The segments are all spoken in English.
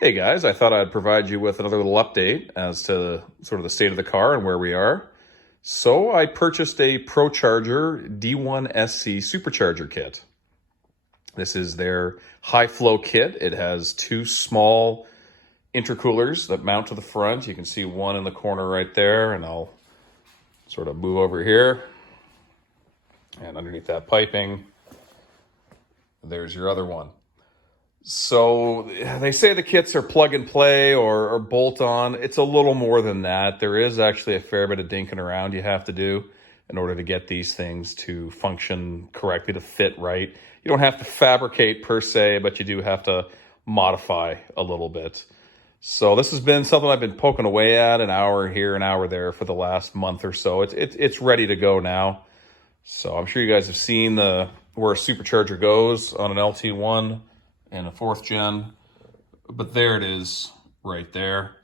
Hey guys, I thought I'd provide you with another little update as to sort of the state of the car and where we are. So I purchased a ProCharger D1SC Supercharger kit. This is their high flow kit. It has two small intercoolers that mount to the front. You can see one in the corner right there, and I'll sort of move over here. And underneath that piping, there's your other one. So they say the kits are plug and play or bolt on. It's a little more than that. There is actually a fair bit of dinking around you have to do in order to get these things to function correctly, to fit right. You don't have to fabricate per se, but you do have to modify a little bit. So this has been something I've been poking away at, an hour here, an hour there for the last month or so. It's ready to go now. So I'm sure you guys have seen where a supercharger goes on an LT1 and a 4th gen, but there it is right there.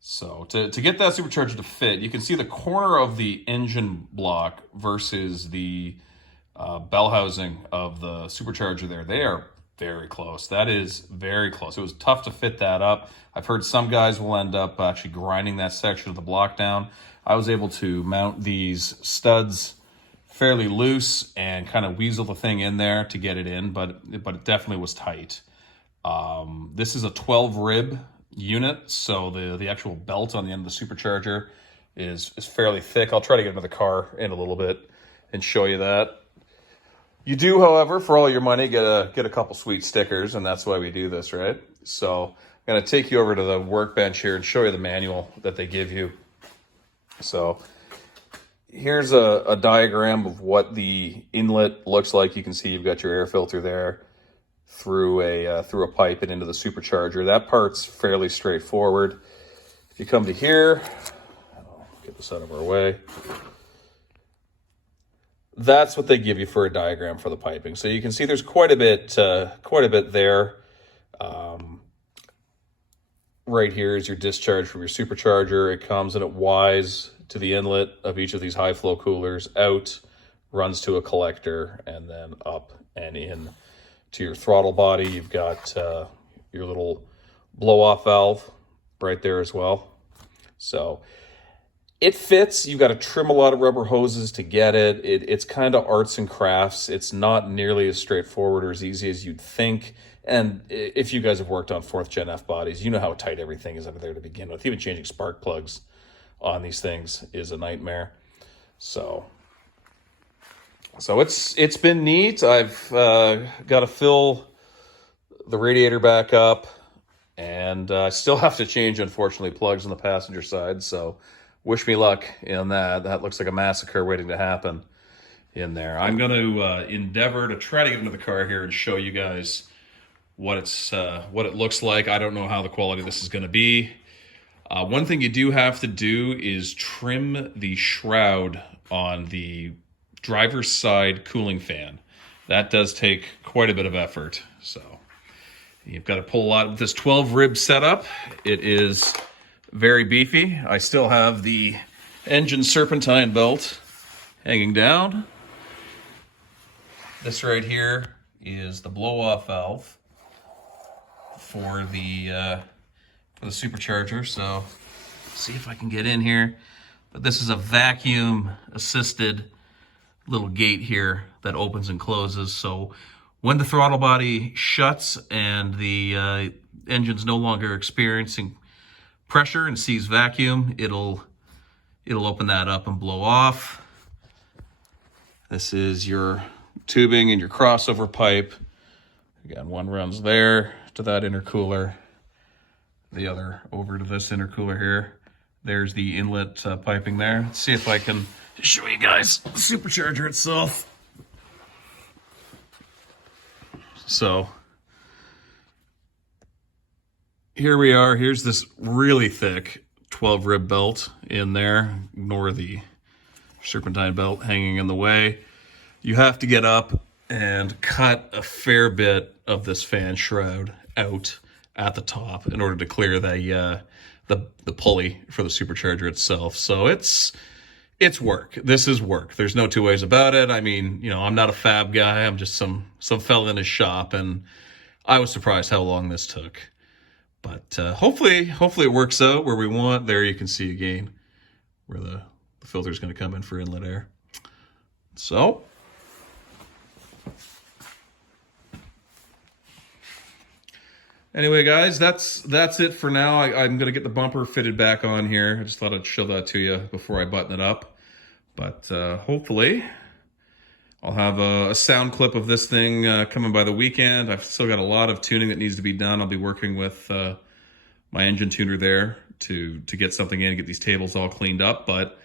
So to get that supercharger to fit, you can see the corner of the engine block versus the bell housing of the supercharger there. They are very close. That is very close. It was tough to fit that up. I've heard some guys will end up actually grinding that section of the block down. I was able to mount these studs fairly loose and kind of weasel the thing in there to get it in, but it definitely was tight. This is a 12 rib unit, so the actual belt on the end of the supercharger is fairly thick. I'll try to get into the car in a little bit and show you that. You do, however, for all your money, get a couple sweet stickers, and that's why we do this, right? So I'm going to take you over to the workbench here and show you the manual that they give you. So here's a diagram of what the inlet looks like. You can see you've got your air filter there through a pipe and into the supercharger. That part's fairly straightforward. If you come to here, I'll get this out of our way. That's what they give you for a diagram for the piping. So you can see there's quite a bit there. Right here is your discharge from your supercharger. It comes and it Ys to the inlet of each of these high flow coolers, out, runs to a collector, and then up and in to your throttle body. You've got your little blow off valve right there as well. So it fits. You've got to trim a lot of rubber hoses to get it. It's kind of arts and crafts. It's not nearly as straightforward or as easy as you'd think. And if you guys have worked on 4th gen F bodies, you know how tight everything is under there to begin with. Even changing spark plugs on these things is a nightmare. So it's been neat. I've got to fill the radiator back up, and I still have to change, unfortunately, plugs on the passenger side. So wish me luck in that. That looks like a massacre waiting to happen in there. I'm going to endeavor to try to get into the car here and show you guys what it looks like. I don't know how the quality of this is going to be. One thing you do have to do is trim the shroud on the driver's side cooling fan. That does take quite a bit of effort. So you've got to pull a lot with this 12 rib setup. It is very beefy. I still have the engine serpentine belt hanging down. This right here is the blow-off valve for the supercharger. So see if I can get in here. But this is a vacuum assisted little gate here that opens and closes. So when the throttle body shuts and the engine's no longer experiencing pressure and sees vacuum, it'll open that up and blow off. This is your tubing and your crossover pipe. Again, one runs there to that intercooler, the other over to this intercooler here. There's the inlet piping there. Let's see if I can show you guys the supercharger itself. So here we are. Here's this really thick 12 rib belt in there. Ignore the serpentine belt hanging in the way. You have to get up and cut a fair bit of this fan shroud out at the top in order to clear the pulley for the supercharger itself. So it's work. This is work. There's no two ways about it. I mean, you know, I'm not a fab guy. I'm just some fella in his shop, and I was surprised how long this took. But hopefully it works out where we want. There you can see again where the filter is going to come in for inlet air. So anyway, guys, that's it for now. I'm going to get the bumper fitted back on here. I just thought I'd show that to you before I button it up. But hopefully I'll have a sound clip of this thing coming by the weekend. I've still got a lot of tuning that needs to be done. I'll be working with my engine tuner there to get something in and get these tables all cleaned up. But,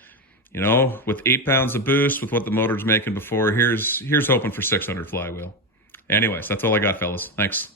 you know, with 8 pounds of boost, with what the motor's making before, here's hoping for 600 flywheel. Anyways, that's all I got, fellas. Thanks.